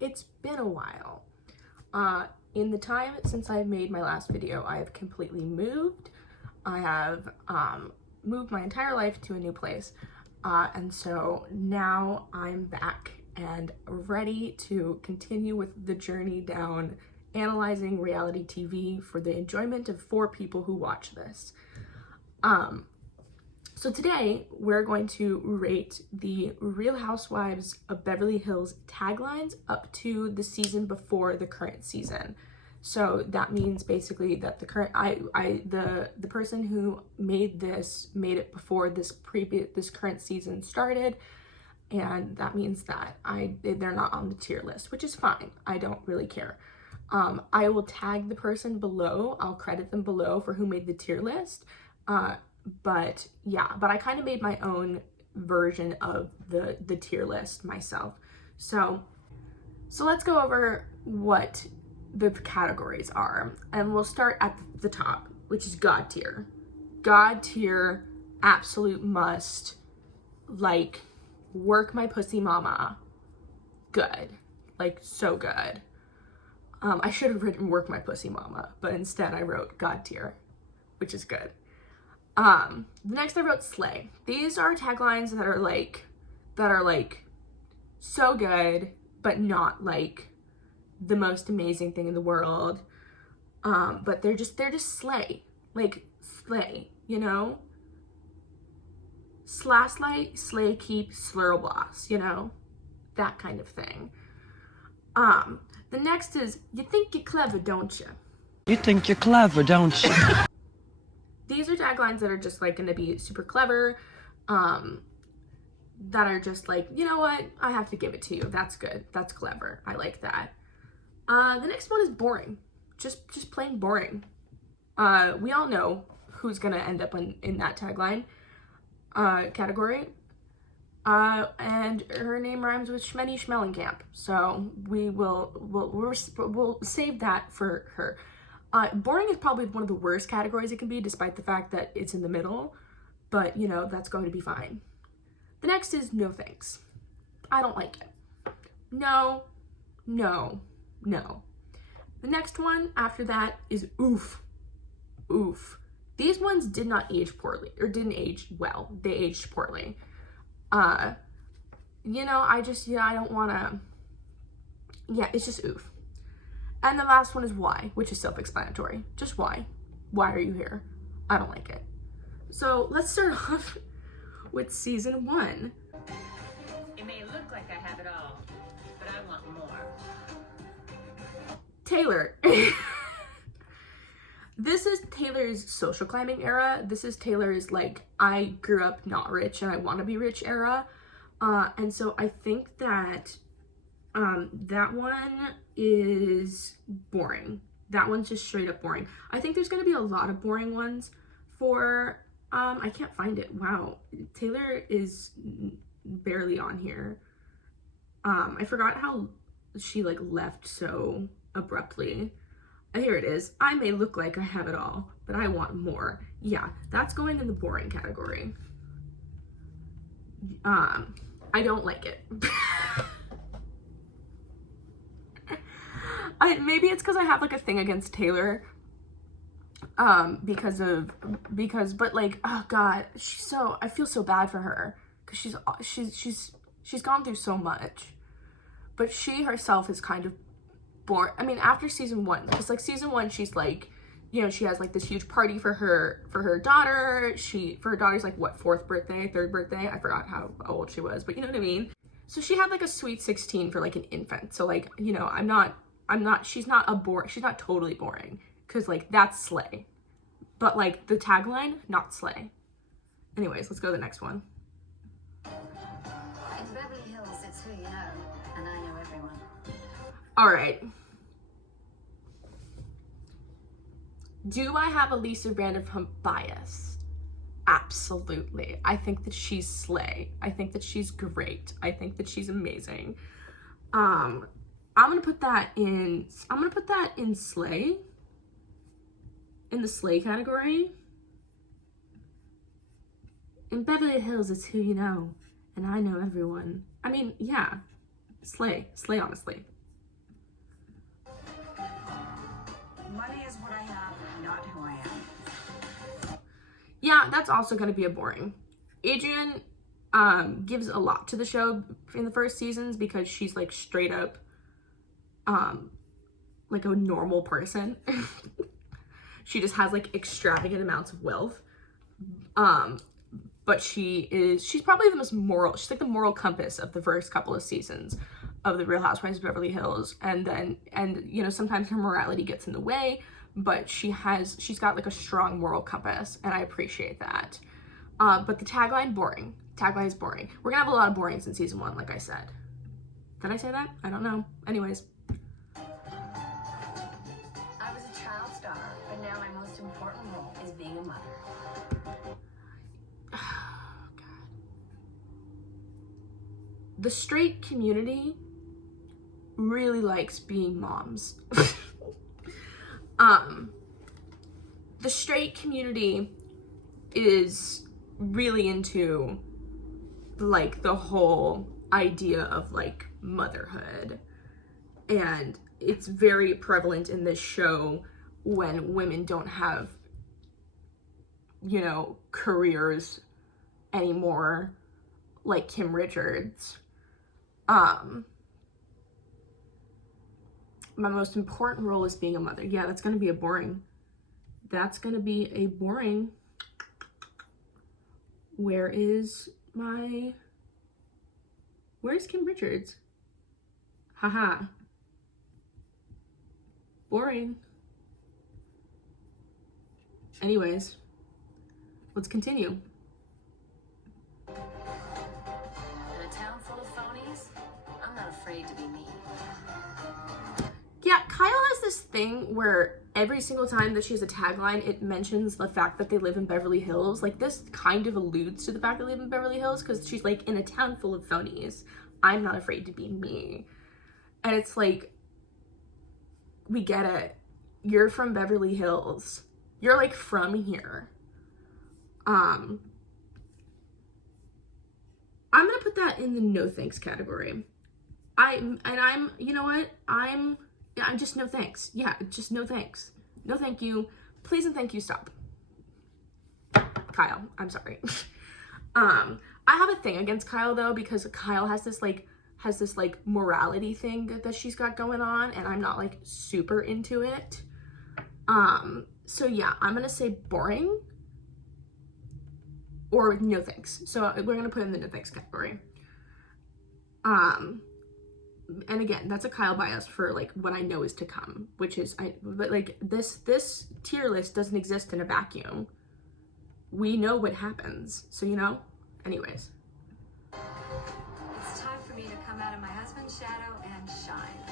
It's been a while. In the time since I've made my last video, I have completely moved. I have moved my entire life to a new place. And so now I'm back and ready to continue with the journey down analyzing reality TV for the enjoyment of 4 people who watch this. So today we're going to rate the Real Housewives of Beverly Hills taglines up to the season before the current season. So that means basically that the current the person who made it before this current season started, and that means that they're not on the tier list, which is fine. I don't really care. I will tag the person below. I'll credit them below for who made the tier list. But I kind of made my own version of the tier list myself. So let's go over what the categories are, and we'll start at the top, which is God tier. God tier, absolute must, like, work my pussy mama. Good, like, so good. I should have written work my pussy mama, but instead I wrote God tier, which is good. Next I wrote slay. These are taglines that are like so good, but not like the most amazing thing in the world. But they're just slay, like slay, you know? Slay, keep, slur boss, you know? That kind of thing. The next is, you think you're clever, don't you? You think you're clever, don't you? These are taglines that are just like going to be super clever, that are just like, you know what, I have to give it to you. That's good. That's clever. I like that. The next one is boring. Just plain boring. We all know who's going to end up in that tagline category. And her name rhymes with Schmenny Schmellenkamp. So we'll save that for her. Boring is probably one of the worst categories it can be, despite the fact that it's in the middle, but you know, that's going to be fine. The next is no thanks. I don't like it. No. The next one after that is oof. These ones did not age poorly, or didn't age well. They aged poorly. You know, I don't wanna, it's just oof. And the last one is why, which is self-explanatory. Just why. Why are you here? I don't like it. So let's start off with season 1. It may look like I have it all, but I want more. Taylor. This is Taylor's social climbing era. This is Taylor's, like, I grew up not rich and I want to be rich era. And so I think that that one is boring. That one's just straight up boring. I think there's going to be a lot of boring ones for, I can't find it. Wow. Taylor is barely on here. I forgot how she like left so abruptly. Here it is. I may look like I have it all, but I want more. Yeah, that's going in the boring category. I don't like it. Maybe it's because I have like a thing against Taylor, but like, oh god, I feel so bad for her because she's gone through so much, but she herself is kind of bored. I mean, after season 1, because like season 1, she's like, you know, she has like this huge party for her daughter. For her daughter's like what, 4th birthday, 3rd birthday? I forgot how old she was, but you know what I mean. So she had like a sweet 16 for like an infant. So like, you know, she's not totally boring, because like that's slay, but like the tagline, not slay. Anyways, let's go to the next one. In Beverly Hills, it's who you know, and I know everyone. All right. Do I have a Lisa Vanderpump bias? Absolutely. I think that she's slay. I think that she's great. I think that she's amazing. I'm gonna put that in slay, in the slay category. In Beverly Hills, it's who you know, and I know everyone. I mean, yeah, slay, honestly. Yeah, that's also going to be a boring. Adrian gives a lot to the show in the first seasons because she's like straight up like a normal person. She just has like extravagant amounts of wealth. But she's probably the most moral, she's like the moral compass of the first couple of seasons of the Real Housewives of Beverly Hills. And you know, sometimes her morality gets in the way, but she's got like a strong moral compass, and I appreciate that. But the tagline, boring. Tagline is boring. We're gonna have a lot of borings in season 1, like I said. Did I say that? I don't know. Anyways. I was a child star, but now my most important role is being a mother. The straight community really likes being moms. The straight community is really into like the whole idea of like motherhood, and it's very prevalent in this show when women don't have, you know, careers anymore, like Kim Richards. My most important role is being a mother. Yeah, that's gonna be a boring. That's gonna be a boring. Where's Kim Richards? Haha. Boring. Anyways, let's continue. In a town full of phonies, I'm not afraid to be me. Yeah, Kyle has this thing where every single time that she has a tagline, it mentions the fact that they live in Beverly Hills. Like, this kind of alludes to the fact that they live in Beverly Hills, because she's like, in a town full of phonies, I'm not afraid to be me. And it's like, we get it. You're from Beverly Hills. You're like from here. I'm gonna put that in the no thanks category. You know what? I'm just no thanks. Yeah, just no thanks. No thank you. Please and thank you, stop. Kyle, I'm sorry. I have a thing against Kyle though, because Kyle has this morality thing that she's got going on, and I'm not like super into it. So yeah, I'm gonna say boring or no thanks. So we're gonna put in the no thanks category. And again, that's a Kyle bias for like what I know is to come, which is but like this tier list doesn't exist in a vacuum. We know what happens, so you know. Anyways, It's time for me to come out of my husband's shadow and shine.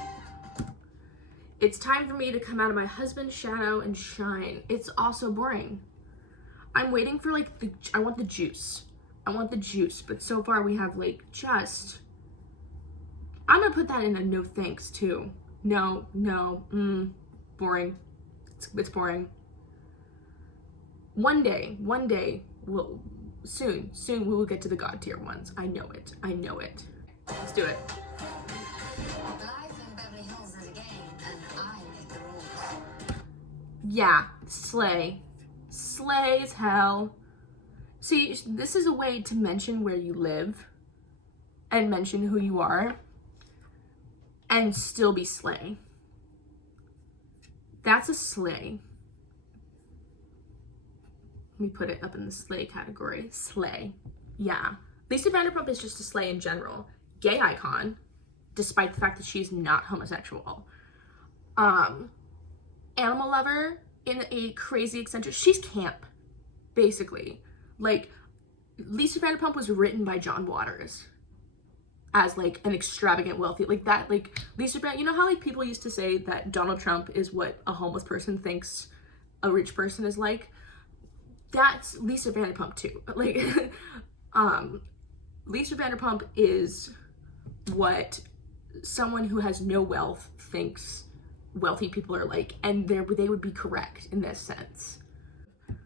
it's time for me to come out of my husband's shadow and shine. It's also boring. I'm waiting for like I want the juice. I want the juice, but so far we have like just. I'm gonna put that in a no thanks too. No, boring. It's boring. One day, soon we will get to the God tier ones. I know it. Let's do it. Life in Beverly Hills is a game, and I make the rules. Yeah, slay as hell. See, this is a way to mention where you live and mention who you are and still be slay. That's a slay. Let me put it up in the slay category. Slay. Yeah. Lisa Vanderpump is just a slay in general. Gay icon, despite the fact that she's not homosexual. Animal lover in a crazy eccentric. She's camp, basically. Like, Lisa Vanderpump was written by John Waters as like an extravagant wealthy, like that, like Lisa Vanderpump, you know how like people used to say that Donald Trump is what a homeless person thinks a rich person is like? That's Lisa Vanderpump too. Like, Lisa Vanderpump is what someone who has no wealth thinks wealthy people are like, and they would be correct in this sense. I'm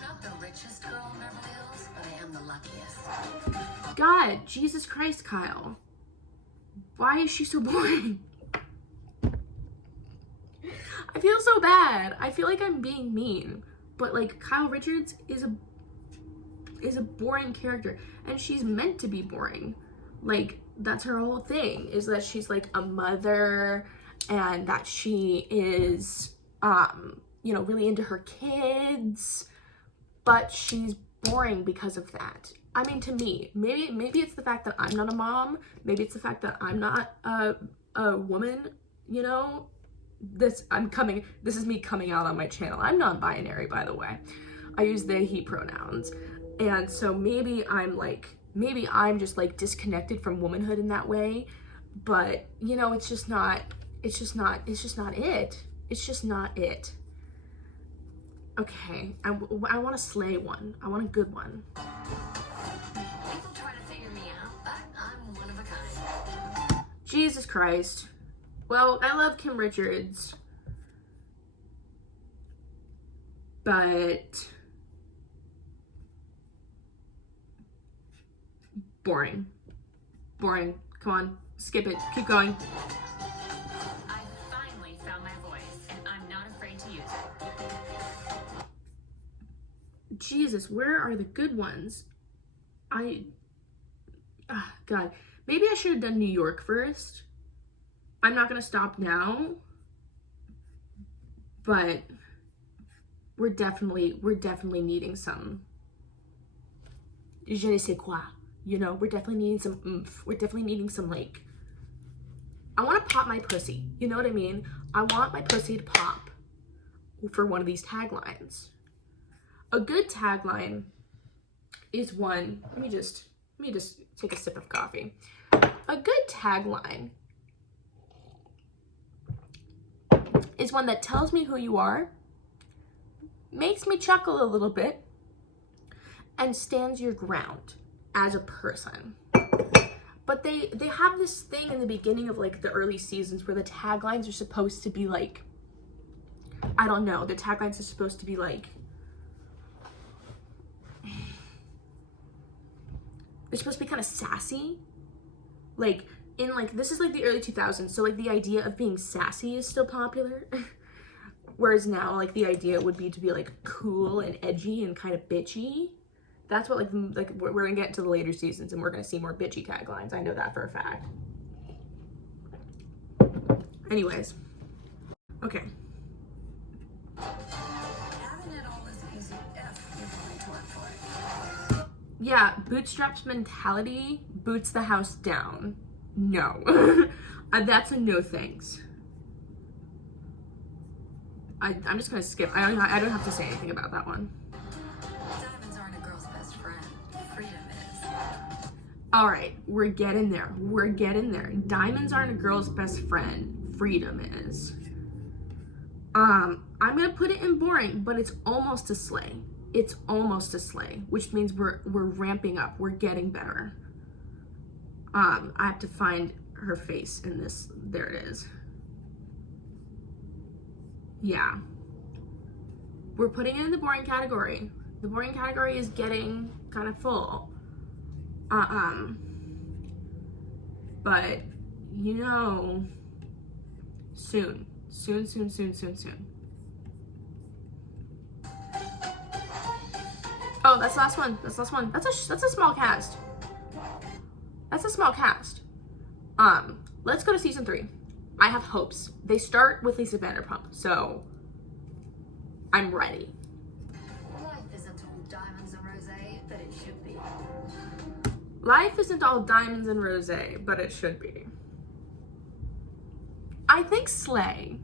not the richest girl in Beverly Hills, but I am the luckiest. God, Jesus Christ, Kyle. Why is she so boring? I feel so bad. I feel like I'm being mean. but like Kyle Richards is a boring character, and she's meant to be boring. Like, that's her whole thing, is that she's like a mother, and that she is you know, really into her kids, but she's boring because of that. I mean, to me, maybe it's the fact that I'm not a mom, maybe it's the fact that I'm not a woman, you know. This is me coming out on my channel. I'm non-binary, by the way. I use they, he pronouns. And so maybe I'm just like disconnected from womanhood in that way. But, you know, it's just not it. It's just not it. Okay, I want a slay one. I want a good one. People try to figure me out, but I'm one of a kind. Jesus Christ. Well, I love Kim Richards, but boring. Boring. Come on, skip it. Keep going. I finally found my voice, and I'm not afraid to use it. Jesus, where are the good ones? God, maybe I should have done New York first. I'm not gonna stop now, but we're definitely needing some je ne sais quoi, you know. We're definitely needing some oomph. We're definitely needing some, like, I want to pop my pussy, you know what I mean? I want my pussy to pop for one of these taglines. A good tagline is one, let me just take a sip of coffee. A good tagline is one that tells me who you are, makes me chuckle a little bit, and stands your ground as a person. But they have this thing in the beginning of like the early seasons where the taglines are supposed to be like, I don't know, the taglines are supposed to be like, they're supposed to be kind of sassy. Like, in like, this is like the early 2000s, so like the idea of being sassy is still popular. Whereas now, like, the idea would be to be like cool and edgy and kind of bitchy. That's what like we're gonna get into the later seasons, and we're gonna see more bitchy taglines. I know that for a fact. Anyways, okay. Having it all is easy if you're willing to work for it. Yeah, bootstraps mentality boots the house down. No. That's a no thanks. I'm just gonna skip. I don't have to say anything about that one. Diamonds aren't a girl's best friend. Freedom is. All right, we're getting there. We're getting there. Diamonds aren't a girl's best friend. Freedom is. I'm gonna put it in boring, but it's almost a slay. It's almost a slay, which means we're ramping up. We're getting better. I have to find her face in this. There it is. Yeah. We're putting it in the boring category. The boring category is getting kind of full. But, you know, soon. Soon. Oh, that's the last one. That's the last one. That's a small cast. That's a small cast. Let's go to season 3. I have hopes. They start with Lisa Vanderpump, so I'm ready. Life isn't all diamonds and rosé, but it should be. Life isn't all diamonds and rosé, but it should be. I think slay.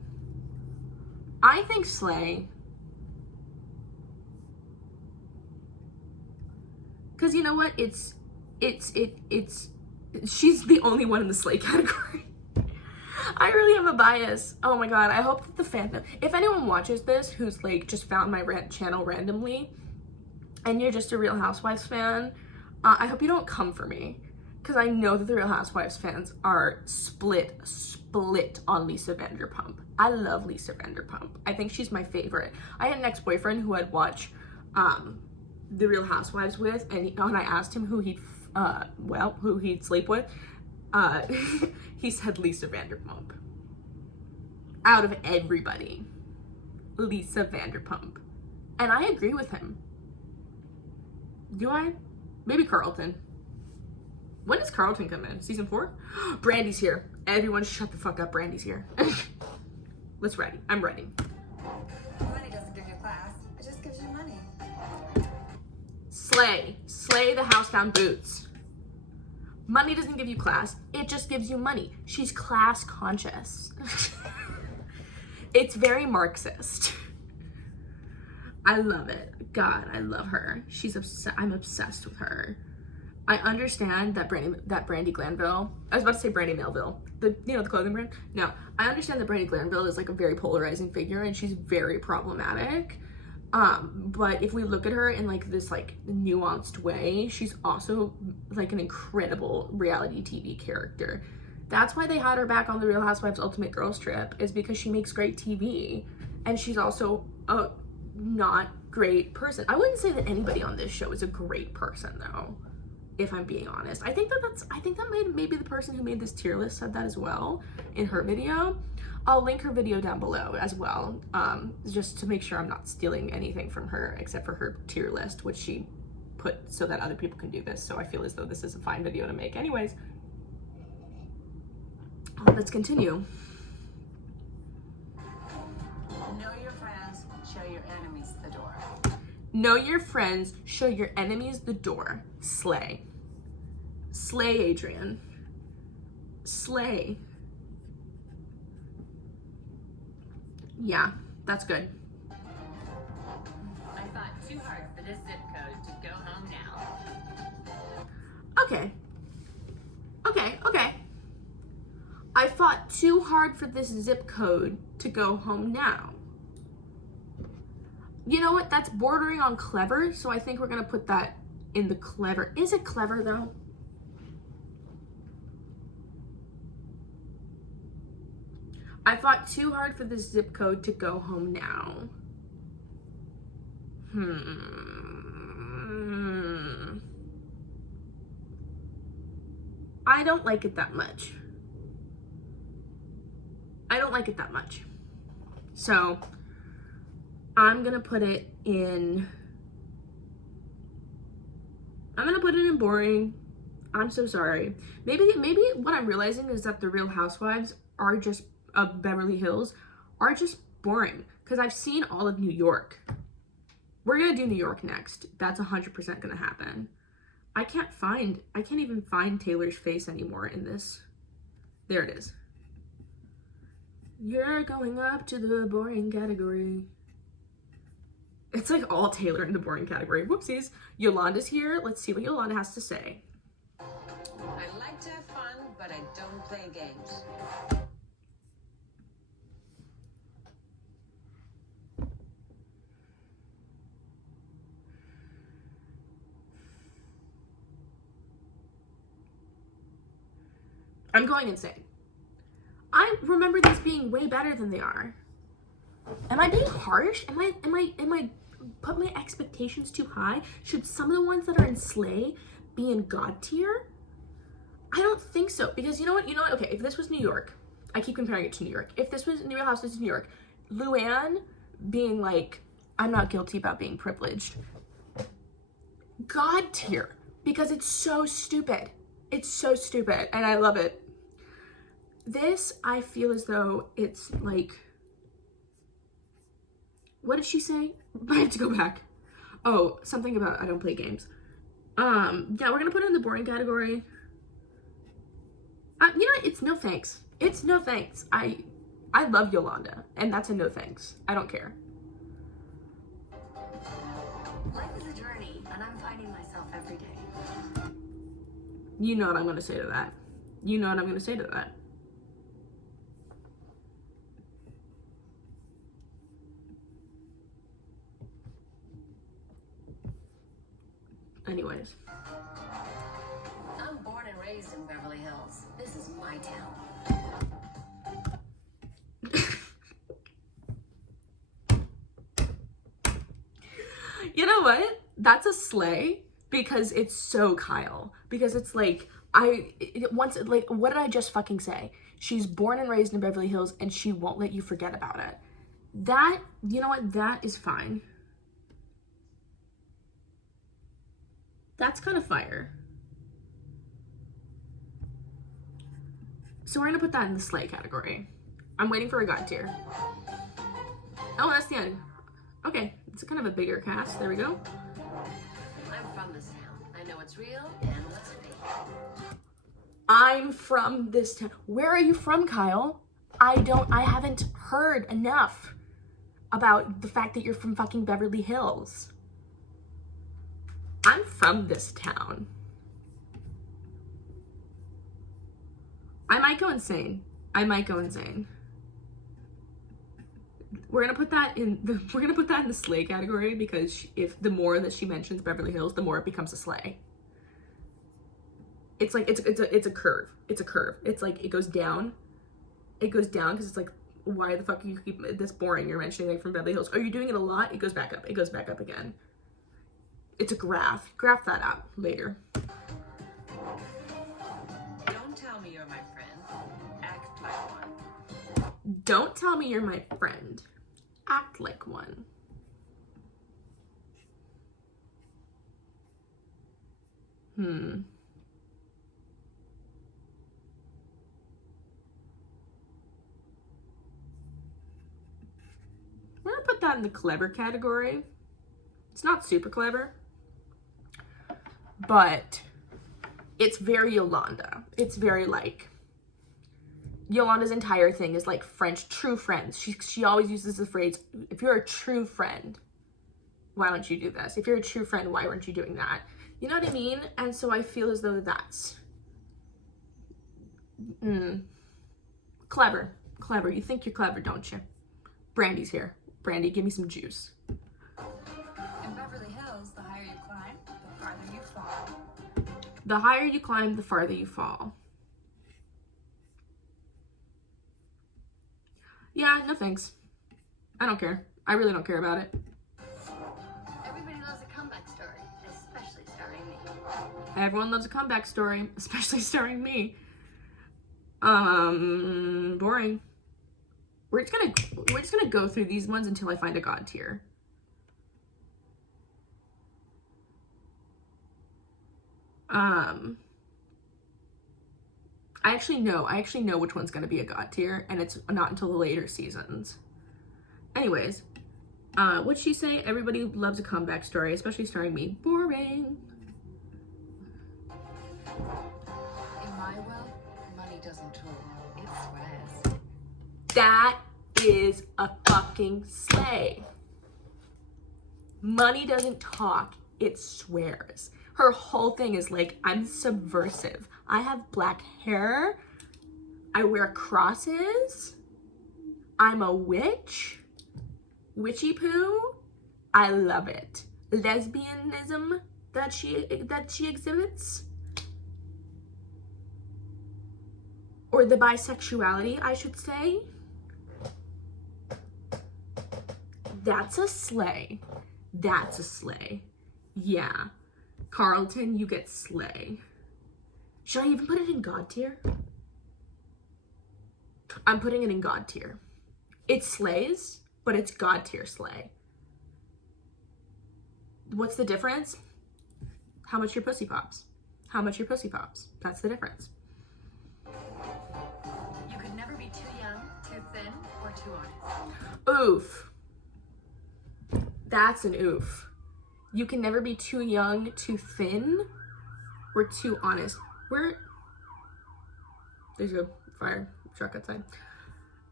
Cause you know what? She's the only one in the slay category. I really have a bias. Oh my god, I hope that the fandom, if anyone watches this who's like just found my channel randomly and you're just a Real Housewives fan, I hope you don't come for me, because I know that the Real Housewives fans are split on Lisa Vanderpump. I love Lisa Vanderpump. I think she's my favorite. I had an ex-boyfriend who I'd watch the Real Housewives with, and when I asked him who he'd sleep with, he said Lisa Vanderpump. Out of everybody, Lisa Vanderpump And I agree with him. Do I? Maybe Carlton. When does Carlton come in? Season 4? Brandy's here. Everyone shut the fuck up. Brandy's here. Let's ready. I'm ready. Money doesn't give you class. It just gives you money. Slay. Slay the house down boots. Money doesn't give you class. It just gives you money. She's class conscious. It's very Marxist. I love it. God, I love her. I'm obsessed with her. I understand that Brandy Glanville, I was about to say Brandy Melville, the clothing brand. No, I understand that Brandy Glanville is like a very polarizing figure and she's very problematic. But if we look at her in like this like nuanced way, she's also like an incredible reality TV character. That's why they had her back on the Real Housewives Ultimate Girls Trip, is because she makes great TV and she's also a not great person. I wouldn't say that anybody on this show is a great person though, if I'm being honest. I think that maybe the person who made this tier list said that as well in her video. I'll link her video down below as well, just to make sure I'm not stealing anything from her except for her tier list, which she put so that other people can do this. So I feel as though this is a fine video to make. Anyways, let's continue. Know your friends, show your enemies the door. Know your friends, show your enemies the door. Slay. Slay, Adrian. Slay. Yeah, that's good. I fought too hard for this zip code to go home now. Okay. I fought too hard for this zip code to go home now. You know what? That's bordering on clever, so I think we're gonna put that in the clever. Is it clever though? I fought too hard for this zip code to go home now. I don't like it that much. So I'm gonna put it in boring. I'm so sorry. Maybe what I'm realizing is that the Real Housewives are just of Beverly Hills are just boring, because I've seen all of New York. We're gonna do New York next. That's 100% gonna happen. I can't even find Taylor's face anymore in this. There it is. You're going up to the boring category. It's like all Taylor in the boring category. Whoopsies. Yolanda's here. Let's see what Yolanda has to say. I like to have fun, but I don't play games. I'm going insane. I remember these being way better than they are. Am I being harsh? Am I put my expectations too high? Should some of the ones that are in Slay be in God tier? I don't think so, because you know what? Okay, if this was New York, I keep comparing it to New York. If this was Real Housewives of New York, Luann being like, I'm not guilty about being privileged. God tier, because it's so stupid. It's so stupid, and I love it. This, I feel as though it's like, what did she say? I have to go back. Oh, something about I don't play games. Yeah, we're gonna put it in the boring category. You know what? It's no thanks. It's no thanks. I love Yolanda, and that's a no thanks. I don't care. Life is a journey, and I'm finding myself every day. You know what I'm gonna say to that. You know what I'm gonna say to that. Anyways. I'm born and raised in Beverly Hills. This is my town. You know what? That's a slay, because it's so Kyle. Because it's like, what did I just fucking say? She's born and raised in Beverly Hills and she won't let you forget about it. That, you know what? That is fine. That's kind of fire. So we're gonna put that in the slay category. I'm waiting for a god tier. Oh, that's the end. Okay, it's kind of a bigger cast. There we go. I'm from this town. I know what's real and what's fake. I'm from this town. Where are you from, Kyle? I haven't heard enough about the fact that you're from fucking Beverly Hills. I'm from this town. I might go insane. We're gonna put that in the slay category, because if the more that she mentions Beverly Hills, the more it becomes a slay. It's like it's a curve. It's a curve. It's like it goes down. It goes down because it's like, why the fuck you keep this boring? You're mentioning like from Beverly Hills. Are you doing it a lot? It goes back up. It goes back up again. It's a graph. Graph that out later. Don't tell me you're my friend. Act like one. Don't tell me you're my friend. Act like one. We're gonna put that in the clever category. It's not super clever, but it's very Yolanda. It's very like, Yolanda's entire thing is like French true friends. She always uses the phrase, if you're a true friend, why don't you do this? If you're a true friend, why weren't you doing that? You know what I mean? And so I feel as though that's clever. You think you're clever, don't you? Brandy's here. Brandy, give me some juice. In Beverly Hills, the higher you climb, the farther you fall. The higher you climb, the farther you fall. Yeah, no thanks. I don't care. I really don't care about it. Everybody loves a comeback story, especially starring me. Everyone loves a comeback story, especially starring me. Boring. We're just gonna go through these ones until I find a god tier. I actually know which one's gonna be a god tier, and it's not until the later seasons. Anyways, what'd she say? Everybody loves a comeback story, especially starring me. Boring. In my world, money doesn't talk. It swears. That is a fucking slay. Money doesn't talk, it swears. Her whole thing is like, I'm subversive. I have black hair. I wear crosses. I'm a witch. Witchy poo. I love it. Lesbianism that she exhibits. Or the bisexuality, I should say. That's a slay. That's a slay. Yeah. Carlton, you get slay. Should I even put it in god tier? I'm putting it in god tier. It slays, but it's god tier slay. What's the difference? How much your pussy pops. How much your pussy pops. That's the difference. You could never be too young, too thin, or too honest. Oof. That's an oof. You can never be too young, too thin, or too honest. There's a fire truck outside.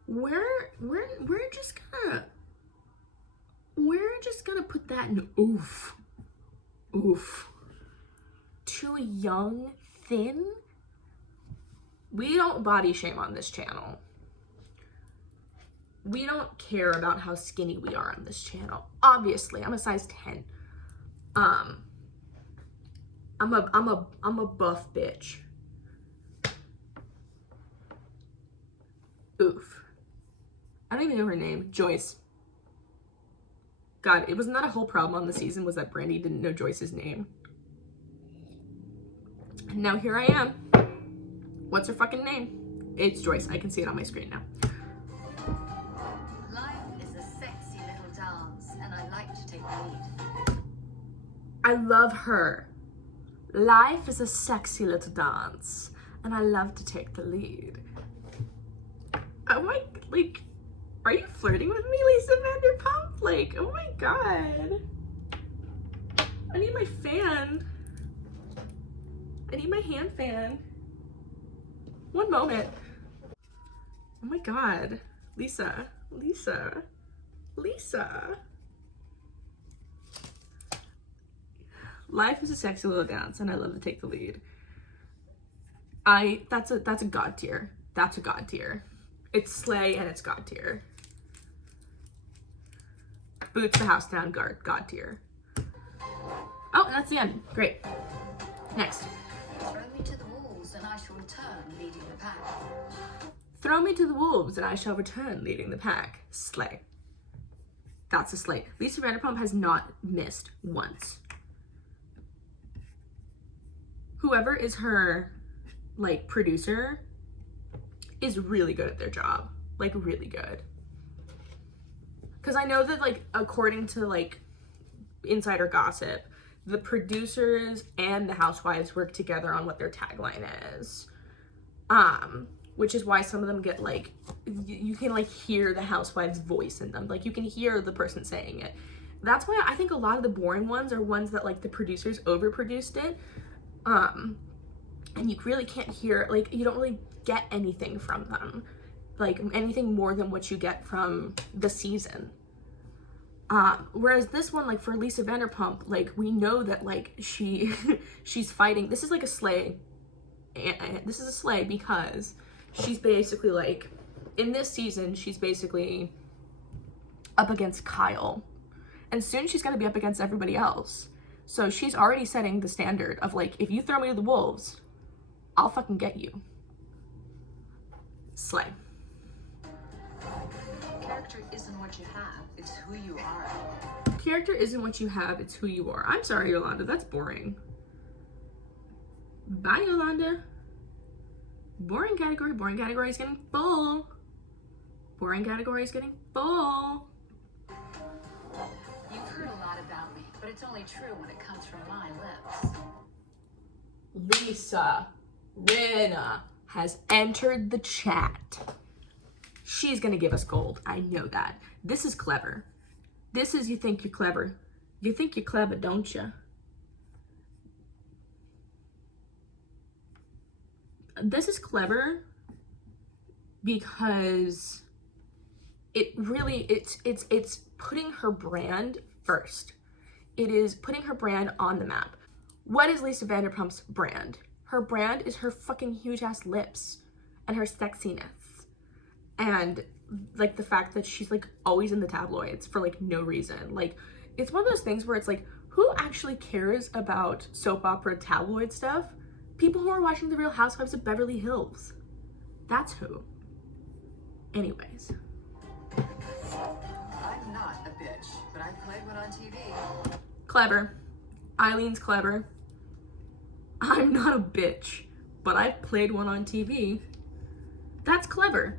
We're just gonna put that in oof. Oof. Too young, thin. We don't body shame on this channel. We don't care about how skinny we are on this channel. Obviously, I'm a size 10. I'm a buff bitch. Oof. I don't even know her name. Joyce. God, wasn't that a whole problem on the season, was that Brandy didn't know Joyce's name? And now here I am. What's her fucking name? It's Joyce. I can see it on my screen now. Life is a sexy little dance, and I like to take the lead. I love her. Life is a sexy little dance, and I love to take the lead. Oh my, like, are you flirting with me, Lisa Vanderpump? Like, oh my god. I need my fan. I need my hand fan. One moment. Oh my god. Lisa. Lisa. Lisa. Life is a sexy little dance, and I love to take the lead. That's a god tier. That's a god tier. It's slay and it's god tier. Boots the house down, god tier. Oh, and that's the end. Great. Next. Throw me to the wolves and I shall return leading the pack. Throw me to the wolves and I shall return leading the pack. Slay. That's a slay. Lisa Vanderpump has not missed once. Whoever is her, like, producer is really good at their job. Like, really good. Because I know that, like, according to, like, insider gossip, the producers and the housewives work together on what their tagline is. Which is why some of them get, like, you can, like, hear the housewives' voice in them. Like, you can hear the person saying it. That's why I think a lot of the boring ones are ones that, like, the producers overproduced it. And you really can't hear, like, you don't really get anything from them. Like, anything more than what you get from the season. Whereas this one, like, for Lisa Vanderpump, like, we know that, like, she's fighting. This is, like, a slay. This is a slay because she's basically, like, in this season, she's basically up against Kyle. And soon she's going to be up against everybody else. So she's already setting the standard of, like, if you throw me to the wolves, I'll fucking get you. Slay. Character isn't what you have, it's who you are. Character isn't what you have, it's who you are. I'm sorry, Yolanda, that's boring. Bye, Yolanda. Boring category. Boring category is getting full. Boring category is getting full. You've heard a lot about me, but it's only true when it comes from my lips. Lisa Rinna has entered the chat. She's gonna give us gold. I know that. This is clever. This is you think you're clever. You think you're clever, don't you? This is clever because it really, it's putting her brand first. It is putting her brand on the map. What is Lisa Vanderpump's brand? Her brand is her fucking huge ass lips and her sexiness. And like the fact that she's like always in the tabloids for like no reason. Like it's one of those things where it's like, who actually cares about soap opera tabloid stuff? People who are watching The Real Housewives of Beverly Hills. That's who. Anyways. I'm not a bitch, but I played one on TV. Clever. Eileen's clever. I'm not a bitch, but I've played one on TV. That's clever.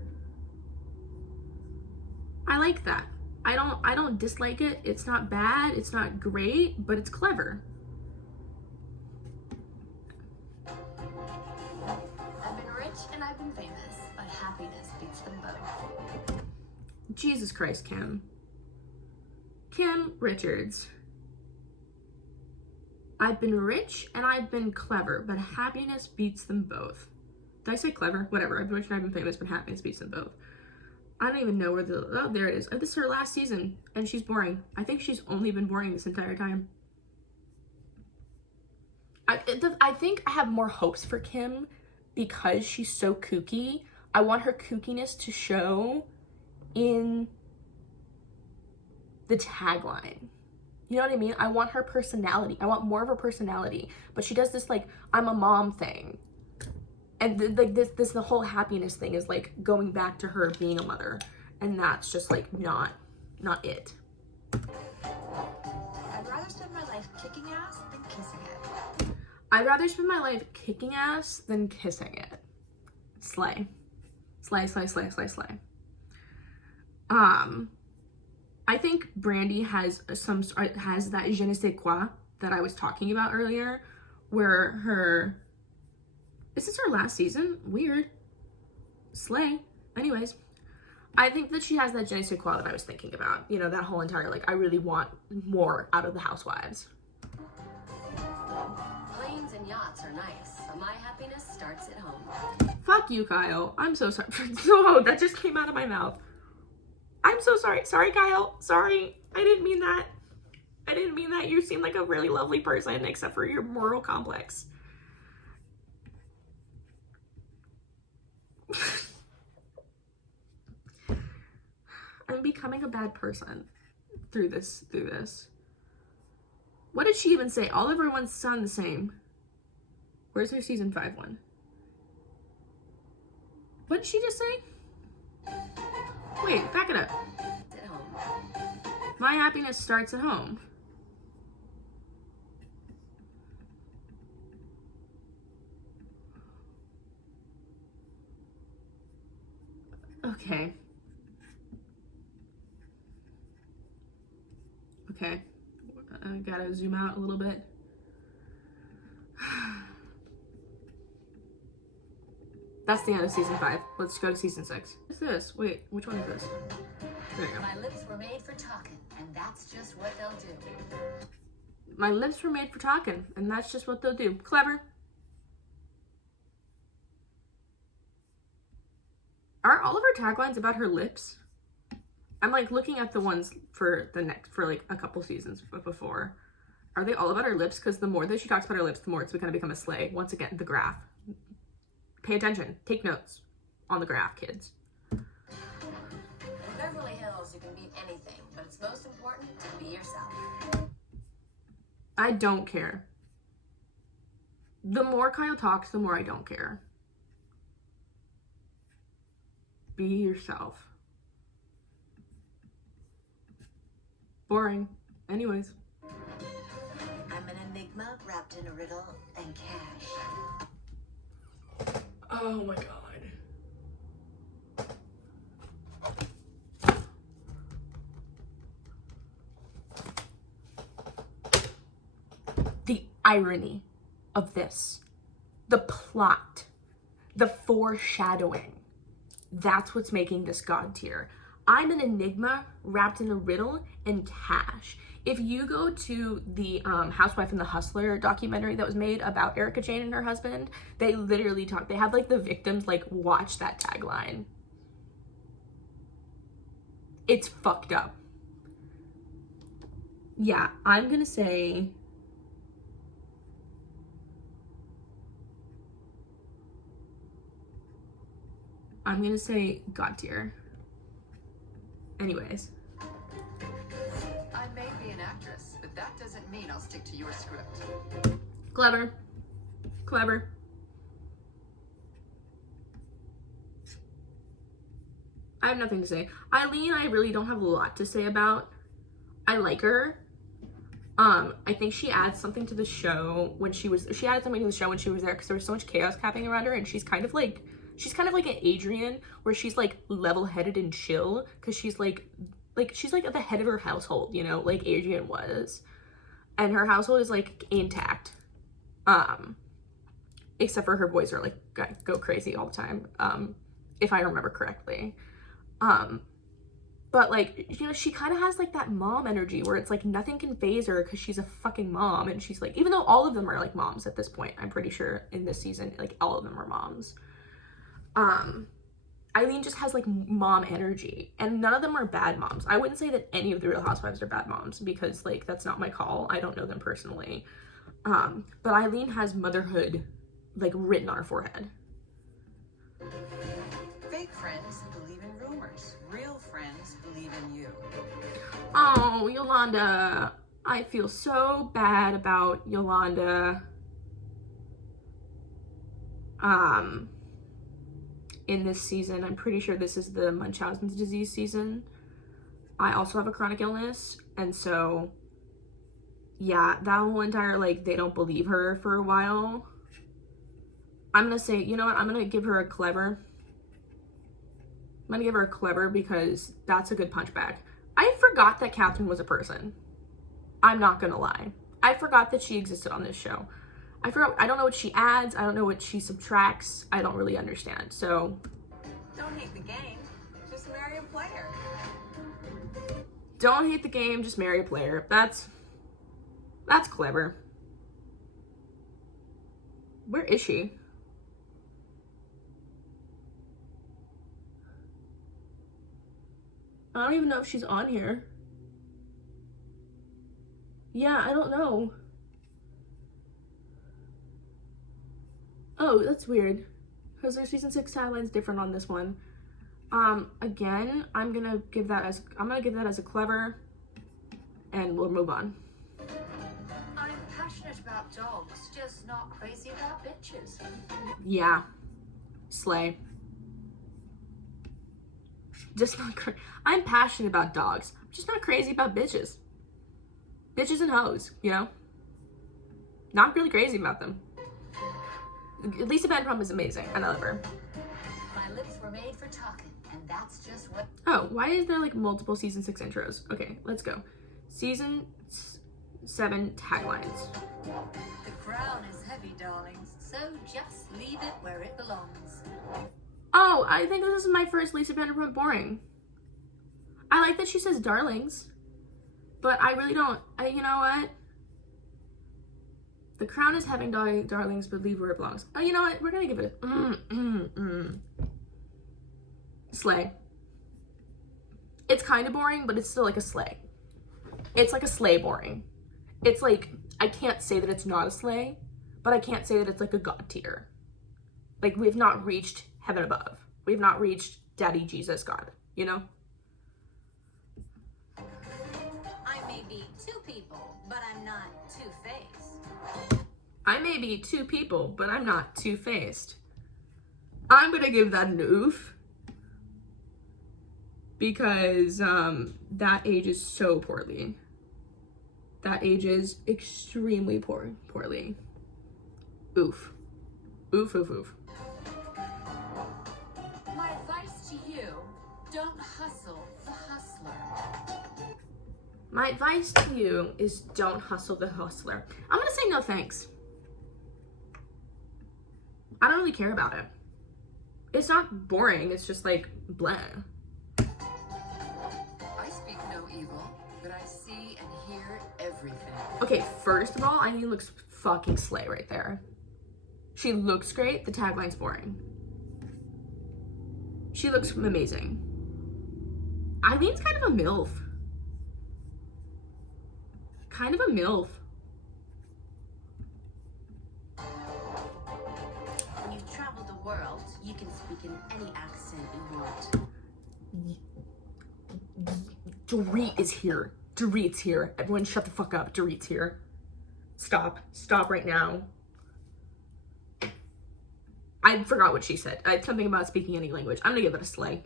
I like that. I don't dislike it. It's not bad. It's not great, but it's clever. I've been rich and I've been famous, but happiness beats them both. Jesus Christ, Kim. Kim Richards. I've been rich and I've been clever, but happiness beats them both. Did I say clever? Whatever. I've been rich and I've been famous, but happiness beats them both. I don't even know where the... Oh, there it is. This is her last season, and she's boring. I think she's only been boring this entire time. I think I have more hopes for Kim because she's so kooky. I want her kookiness to show in the tagline. You know what I mean? I want her personality. I want more of her personality. But she does this, like, I'm a mom thing. And like this the whole happiness thing is like going back to her being a mother, and that's just like not it. I'd rather spend my life kicking ass than kissing it. I'd rather spend my life kicking ass than kissing it. Slay. Slay, slay, slay, slay, slay. I think Brandy has that je ne sais quoi that I was talking about earlier, where her, is this her last season? Weird. Slay. Anyways, I think that she has that je ne sais quoi that I was thinking about. You know, that whole entire, like, I really want more out of the housewives. Planes and yachts are nice, but my happiness starts at home. Fuck you, Kyle. I'm so sorry. So, that just came out of my mouth. I'm so sorry. Sorry, Kyle. Sorry. I didn't mean that. I didn't mean that. You seem like a really lovely person, except for your moral complex. I'm becoming a bad person through this. What did she even say? All of everyone's sound the same. Where's her season 5 one? What did she just say? Wait, back it up. At home. My happiness starts at home. Okay. Okay. I gotta zoom out a little bit. That's the end of season 5. Let's go to season 6. What's this? Wait, which one is this? There you go. My lips were made for talking, and that's just what they'll do. My lips were made for talking, and that's just what they'll do. Clever. Are all of her taglines about her lips? I'm like looking at the ones for like a couple seasons before. Are they all about her lips? Because the more that she talks about her lips, the more it's gonna become a slay. Once again, the graph. Pay attention. Take notes on the graph, kids. In Beverly Hills, you can be anything, but it's most important to be yourself. I don't care. The more Kyle talks, the more I don't care. Be yourself. Boring. Anyways. I'm an enigma wrapped in a riddle and cash. Oh my god. The irony of this, the plot, the foreshadowing, that's what's making this god tier. I'm an enigma wrapped in a riddle and cash. If you go to the Housewife and the Hustler documentary that was made about Erica Jane and her husband, they literally talk, they have like the victims like watch that tagline. It's fucked up. Yeah, I'm gonna say god tier. Anyways. I may be an actress, but that doesn't mean I'll stick to your script. Clever. Clever. I have nothing to say. Eileen, I really don't have a lot to say about. I like her. I think she adds something to the show when she added something to the show when she was there because there was so much chaos happening around her, and she's kind of like an Adrian, where she's like level-headed and chill because she's like at the head of her household, you know, like Adrian was, and her household is like intact, except for her boys are like go crazy all the time, if I remember correctly, but like, you know, she kind of has like that mom energy where it's like nothing can faze her because she's a fucking mom, and she's like, even though all of them are like moms at this point, I'm pretty sure in this season, like all of them are moms. Eileen just has like mom energy, and none of them are bad moms. I wouldn't say that any of the Real Housewives are bad moms because like that's not my call. I don't know them personally. But Eileen has motherhood like written on her forehead. Fake friends believe in rumors. Real friends believe in you. Oh, Yolanda. I feel so bad about Yolanda. In this season, I'm pretty sure this is the Munchausen's disease season. I also have a chronic illness, and so yeah, that whole entire like they don't believe her for a while. I'm gonna say, you know what, I'm gonna give her a clever. I'm gonna give her a clever because that's a good punchback. I forgot that Catherine was a person. I'm not gonna lie. I forgot that she existed on this show. I forgot, I don't know what she adds, I don't know what she subtracts, I don't really understand, so. Don't hate the game, just marry a player. Don't hate the game, just marry a player. That's clever. Where is she? I don't even know if she's on here. Yeah, I don't know. Oh, that's weird. Because their season 6 tagline's different on this one. Again, I'm gonna give that as a clever, and we'll move on. I'm passionate about dogs, just not crazy about bitches. Yeah. Slay. Just not I'm passionate about dogs. I'm just not crazy about bitches. Bitches and hoes, you know? Not really crazy about them. Lisa Vanderpump is amazing. I love her. My lips were made for talking, and that's just what. Oh, why is there like multiple season 6 intros? Okay, let's go. Season 7 taglines. The crown is heavy, darlings, so just leave it where it belongs. Oh, I think this is my first Lisa Vanderpump boring. I like that she says darlings, but I really don't. You know what? The crown is having darlings, but leave where it belongs. Oh, you know what? We're gonna give it a slay. It's kind of boring, but it's still like a slay. It's like a slay boring. It's like, I can't say that it's not a slay, but I can't say that it's like a god tier. Like, we have not reached heaven above. We have not reached Daddy Jesus God, you know? I may be two people, but I'm not two-faced. I may be two people, but I'm not two-faced. I'm gonna give that an oof. Because that ages so poorly. That ages extremely poorly. Oof. Oof, oof, oof. My advice to you, don't hustle the hustler. My advice to you is don't hustle the hustler. I'm gonna say no thanks. I don't really care about it. It's not boring, it's just like blah. I speak no evil, but I see and hear everything. Okay, first of all, I think it looks fucking slay right there. She looks great, the tagline's boring. She looks amazing. Eileen's kind of a MILF. Kind of a MILF. When you've traveled the world, you can speak in any accent you want. Dorit is here. Dorit's here. Everyone shut the fuck up. Dorit's here. Stop. Stop right now. I forgot what she said. Something about speaking any language. I'm gonna give it a slay.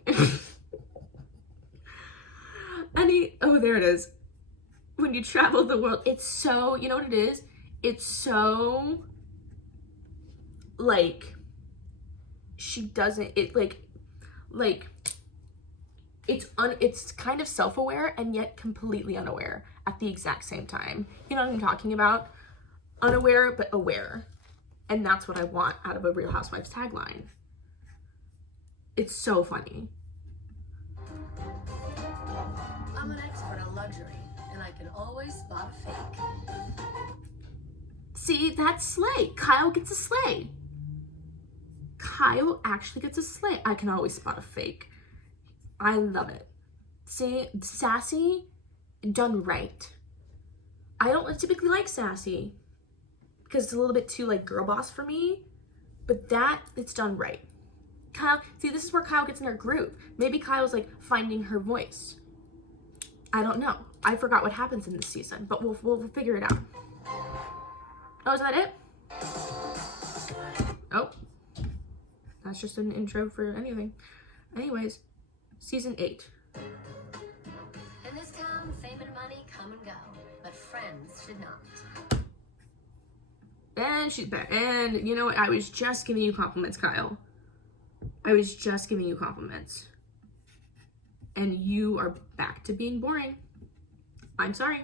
Oh, there it is. When you travel the world, it's so, you know what it is? It's so, like, she doesn't, it, like, it's kind of self-aware and yet completely unaware at the exact same time. You know what I'm talking about? Unaware, but aware. And that's what I want out of a Real Housewives tagline. It's so funny. I'm an expert on luxury, and I can always spot a fake. See, that's slay. Kyle gets a slay. Kyle actually gets a slay. I can always spot a fake. I love it. See, sassy, done right. I don't typically like sassy because it's a little bit too like girl boss for me, but it's done right. Kyle, see, this is where Kyle gets in her groove. Maybe Kyle's like finding her voice. I don't know. I forgot what happens in this season, but we'll figure it out. Oh, is that it? Oh, that's just an intro for anything. Anyways, season 8. In this town, fame and money come and go, but friends should not. And she's back. And you know what? I was just giving you compliments, Kyle. I was just giving you compliments. And you are back to being boring. I'm sorry.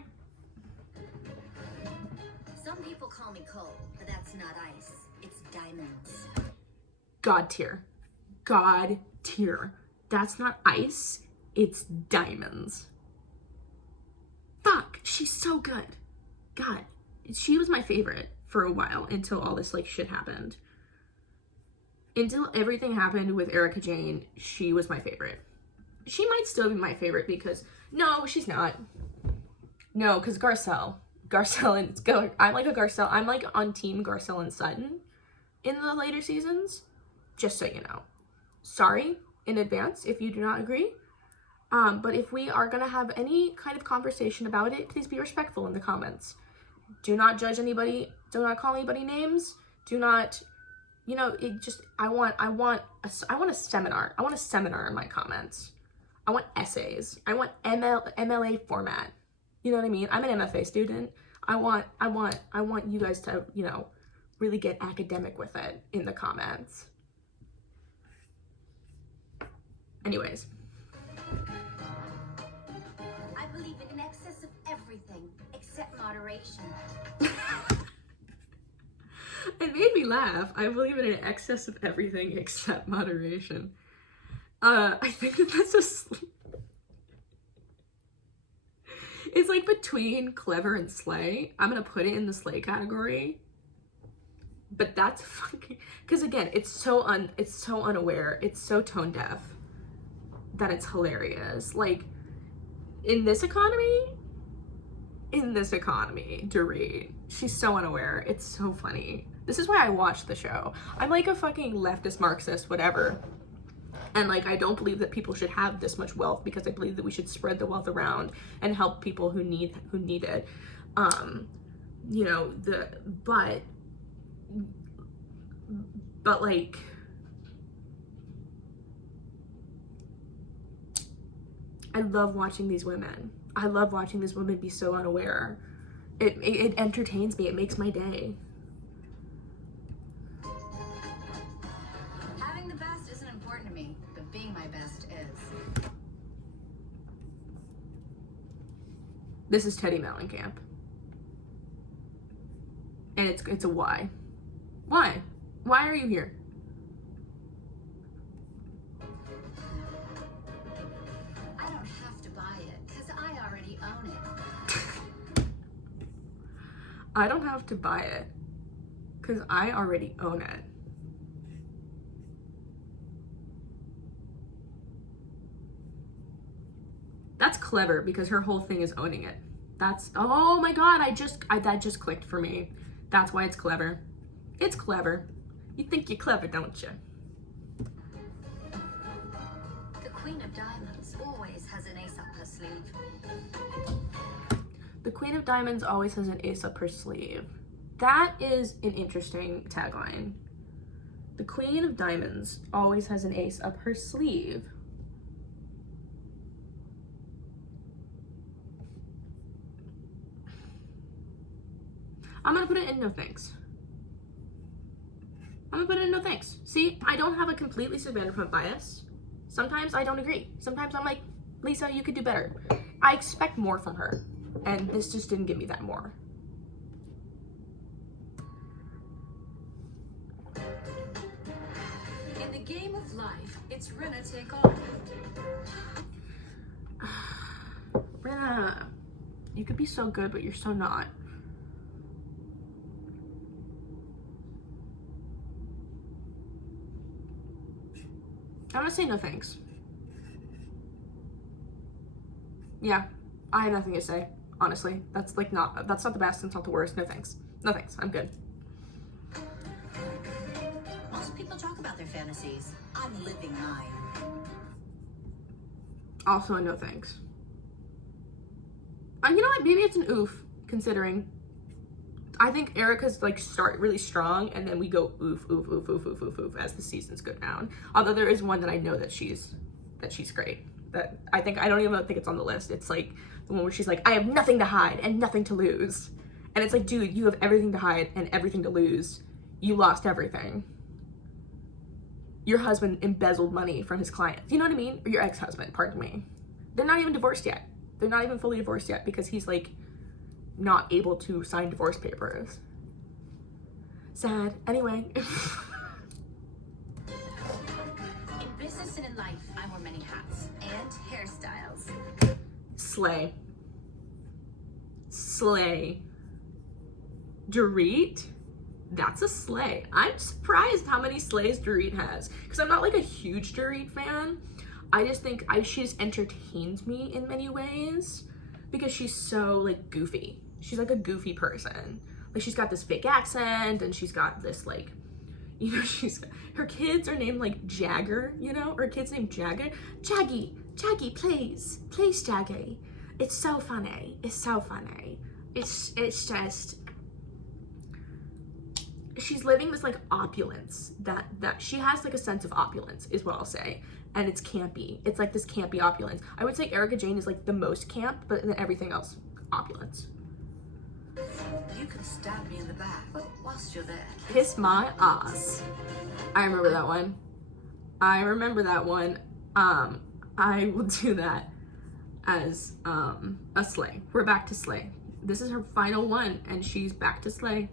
Some people call me cold, but that's not ice, it's diamonds. God tier. God tier. That's not ice, it's diamonds. Fuck, she's so good. God, she was my favorite for a while until all this like shit happened. Until everything happened with Erica Jane, she was my favorite. She might still be my favorite because, no, she's not. No, because Garcelle and it's going, I'm like a Garcelle, I'm like on team Garcelle and Sutton in the later seasons, just so you know. Sorry in advance if you do not agree. But if we are gonna have any kind of conversation about it, please be respectful in the comments. Do not judge anybody, do not call anybody names, do not, you know, it just, I want a seminar. I want a seminar in my comments. I want essays. I want MLA format. You know what I mean? I'm an MFA student. I want you guys to, you know, really get academic with it in the comments. Anyways. I believe in excess of everything except moderation. It made me laugh. I believe in an excess of everything except moderation. I think that's it's like between clever and slay. I'm gonna put it in the slay category. But that's fucking, because again, it's so unaware, it's so tone deaf that it's hilarious. Like in this economy, Dorit, she's so unaware. It's so funny. This is why I watch the show. I'm like a fucking leftist Marxist, whatever. And like, I don't believe that people should have this much wealth because I believe that we should spread the wealth around and help people who need it. You know, but like, I love watching these women. I love watching these women be so unaware. It entertains me. It makes my day. Having the best isn't important to me, but being my best is. This is Teddy Mellencamp. And it's a why. Why? Why are you here? I don't have to buy it, because I already own it. I don't have to buy it because I already own it. That's clever because her whole thing is owning it. That's, oh my god, that just clicked for me. That's why it's clever. It's clever. You think you're clever, don't you? The Queen of Diamonds always has an ace up her sleeve. The Queen of Diamonds always has an ace up her sleeve. That is an interesting tagline. The Queen of Diamonds always has an ace up her sleeve. I'm gonna put it in no thanks. I'm gonna put it in no thanks. See, I don't have a completely Vanderpump bias. Sometimes I don't agree. Sometimes I'm like, Lisa, you could do better. I expect more from her, and this just didn't give me that more. In the game of life, it's winner take all. Rinna, you could be so good, but you're so not. I'm gonna say no thanks. Yeah, I have nothing to say, honestly. That's not the best, it's not the worst. No thanks. No thanks, I'm good. Most people talk about their fantasies. I'm living mine. Also a no thanks. You know what, maybe it's an oof, considering. I think Erica's like start really strong and then we go oof, oof, oof, oof, oof, oof, oof as the seasons go down. Although there is one that I know that she's great. That I don't even think it's on the list. It's like the one where she's like, I have nothing to hide and nothing to lose. And it's like, dude, you have everything to hide and everything to lose. You lost everything. Your husband embezzled money from his clients. You know what I mean? Or your ex-husband, pardon me. They're not even divorced yet. They're not even fully divorced yet because he's like not able to sign divorce papers. Sad. Anyway. In business and in life, I wear many hats and hairstyles. Slay. Slay. Dorit? That's a slay. I'm surprised how many slays Dorit has. Because I'm not like a huge Dorit fan. I just think she just entertains me in many ways. Because she's so like goofy. She's like a goofy person. Like she's got this fake accent and she's got this like, you know, her kids are named like Jagger, you know? Her kid's named Jagger. Jaggy, please, Jaggy. It's so funny. It's so funny. It's just, she's living this like opulence that she has like a sense of opulence is what I'll say. And it's campy. It's like this campy opulence. I would say Erica Jane is like the most camp, but then everything else, opulence. You can stab me in the back, but whilst you're there, Kiss my ass. I remember that one. I will do that as a slay. We're back to slay. This is her final one and she's back to slay.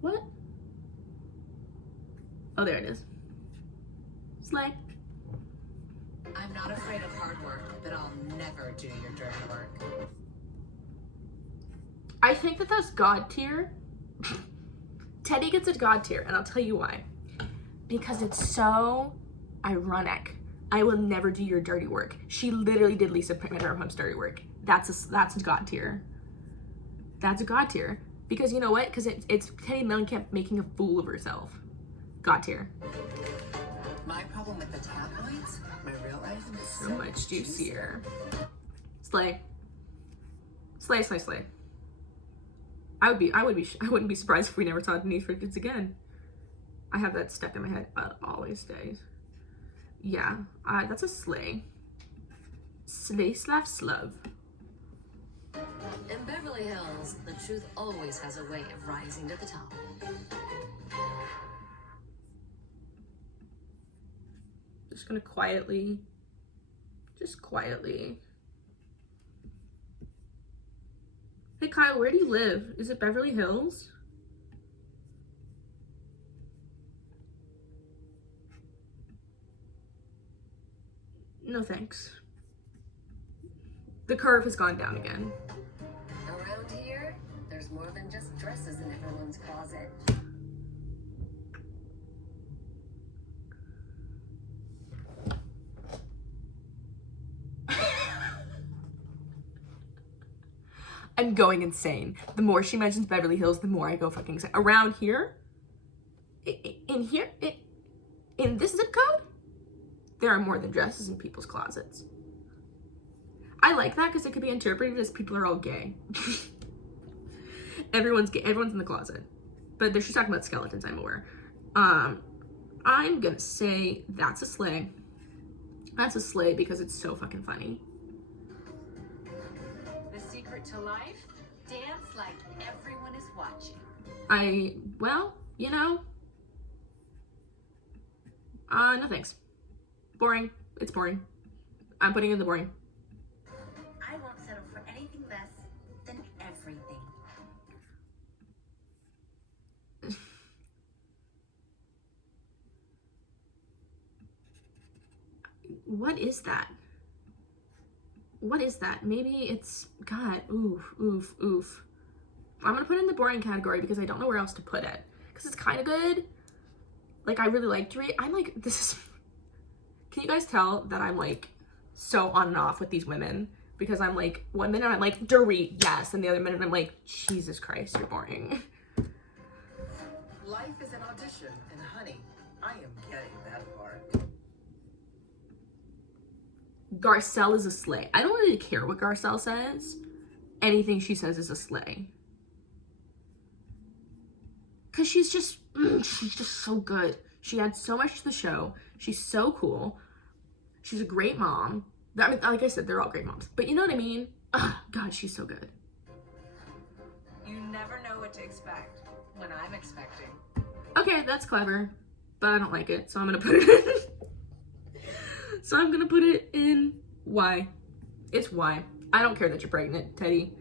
What? Oh, there it is. Slay. I'm not afraid of hard work, but I'll never do your dirty work. I think that that's God tier. Teddy gets a God tier, and I'll tell you why. Because it's so ironic. I will never do your dirty work. She literally did Lisa Vanderpump's dirty work. That's a God tier. That's a God tier. Because you know what? Because it's Teddy Mellencamp making a fool of herself. God tier. My problem with the tabloids, my real life is So much juicier. Slay. Slay, slay, slay. I wouldn't be surprised if we never saw Denise Richards again. I have that stuck in my head always stays. Yeah, that's a slay. Slay slash slove. in Beverly Hills, the truth always has a way of rising to the top. Just gonna quietly. Hey Kyle, where do you live? Is it Beverly Hills? No thanks. The curve has gone down again. Around here, there's more than just dresses in everyone's closet. I'm going insane. The more she mentions Beverly Hills, the more I go fucking insane. Around here, in this zip code, there are more than dresses in people's closets. I like that because it could be interpreted as people are all gay. Everyone's gay. Everyone's in the closet. But she's talking about skeletons, I'm aware. I'm gonna say that's a slay. That's a slay because it's so fucking funny. The secret to life? Dance like everyone is watching. Well, you know. No thanks. Boring. It's boring. I'm putting in the boring. I won't settle for anything less than everything. What is that? What is that? Maybe it's, God, oof. I'm gonna put it in the boring category because I don't know where else to put it. Because it's kind of good. Like, I really like Dorit. I'm like, this is, can you guys tell that I'm like so on and off with these women? Because I'm like, one minute I'm like, Dorit, yes. And the other minute I'm like, Jesus Christ, you're boring. Life is an audition, and honey, I am getting that part. Garcelle is a slay. I don't really care what Garcelle says. Anything she says is a slay. Because she's just so good. She adds so much to the show. She's so cool. She's a great mom. I mean, like I said, they're all great moms. But you know what I mean? Ugh, God, she's so good. You never know what to expect when I'm expecting. Okay, that's clever. But I don't like it. So I'm going to put it in. So I'm going to put it in Y. It's Y. I don't care that you're pregnant, Teddy.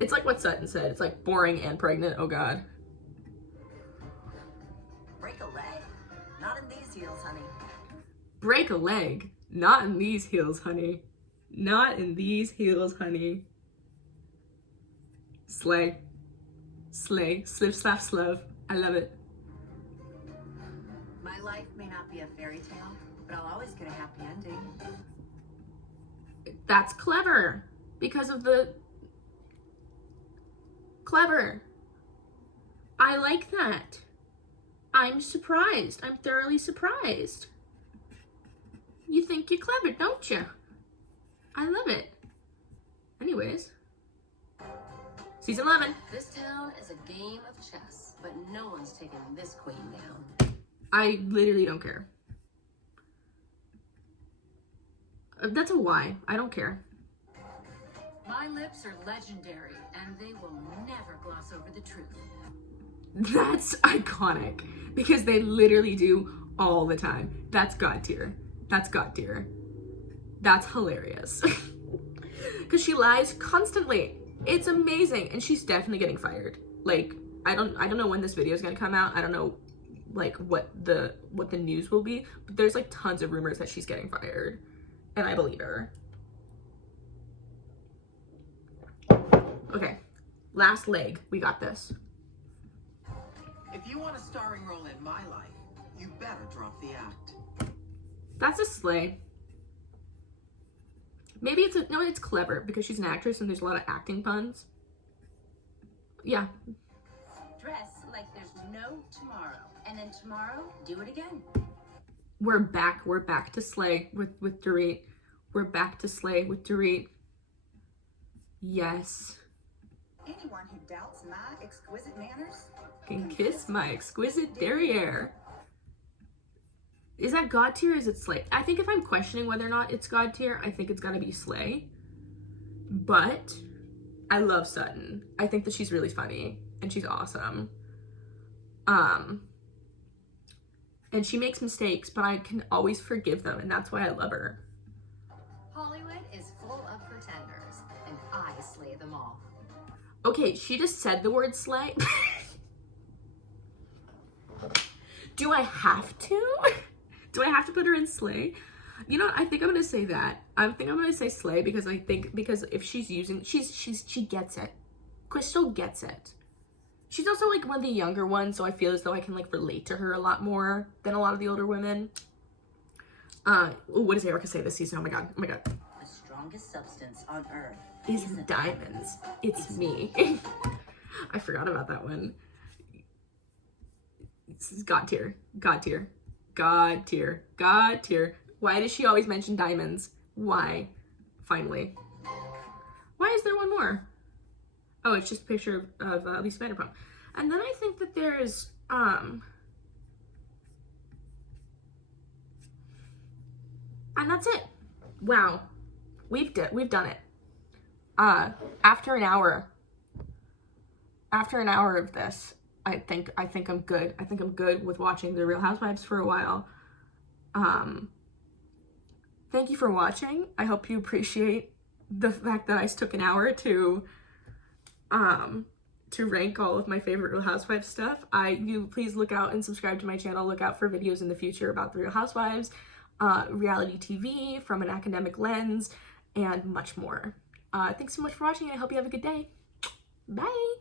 It's like what Sutton said. It's like boring and pregnant. Oh God. Break a leg? Not in these heels, honey. Break a leg. Not in these heels, honey. Not in these heels, honey. Slay. Slay. Slip, slap, slove. I love it. My life may not be a fairy tale, but I'll always get a happy ending. That's clever. Because of the... Clever. I like that. I'm surprised. I'm thoroughly surprised. You think you're clever, don't you? I love it. Anyways. Season 11. This town is a game of chess, but no one's taking this queen down. I literally don't care. That's a why. I don't care. My lips are legendary, and they will never gloss over the truth. That's iconic. Because they literally do all the time. That's God tier. That's God tier. That's hilarious. Because she lies constantly. It's amazing. And she's definitely getting fired. Like, I don't know when this video is gonna come out. I don't know like what the news will be. But there's like tons of rumors that she's getting fired. And I believe her. Okay. Last leg. We got this. If you want a starring role in my life, you better drop the act. That's a slay. Maybe it's no, it's clever because she's an actress and there's a lot of acting puns. Yeah. Dress like there's no tomorrow. And then tomorrow, do it again. We're back to slay with Dorit. We're back to slay with Dorit. Yes. Anyone who doubts my exquisite manners Can kiss my exquisite derriere. Is that God tier or is it slay? I think if I'm questioning whether or not it's God tier, I think it's gotta be slay. But I love Sutton. I think that she's really funny and she's awesome. And she makes mistakes, but I can always forgive them, and that's why I love her. Hollywood is full of pretenders, and I slay them all. Okay, she just said the word slay. Do I have to? Do I have to put her in slay? You know what? I think I'm gonna say that. I think I'm gonna say slay because if she's using, she gets it. Crystal gets it. She's also like one of the younger ones, so I feel as though I can like relate to her a lot more than a lot of the older women. What does Erica say this season? Oh my god, oh my god. The strongest substance on earth Is diamonds. It's me. I forgot about that one. This is God tier. God tier. God tier. God tier. Why does she always mention diamonds? Why? Finally. Why is there one more? Oh, it's just a picture of Lisa Vanderpump. And then I think that there's, and that's it. Wow. We've done it. After an hour of this, I think I'm good. I think I'm good with watching The Real Housewives for a while. Thank you for watching. I hope you appreciate the fact that I took an hour to rank all of my favorite Real Housewives stuff. You please look out and subscribe to my channel. Look out for videos in the future about The Real Housewives, reality TV from an academic lens, and much more. Thanks so much for watching, and I hope you have a good day. Bye!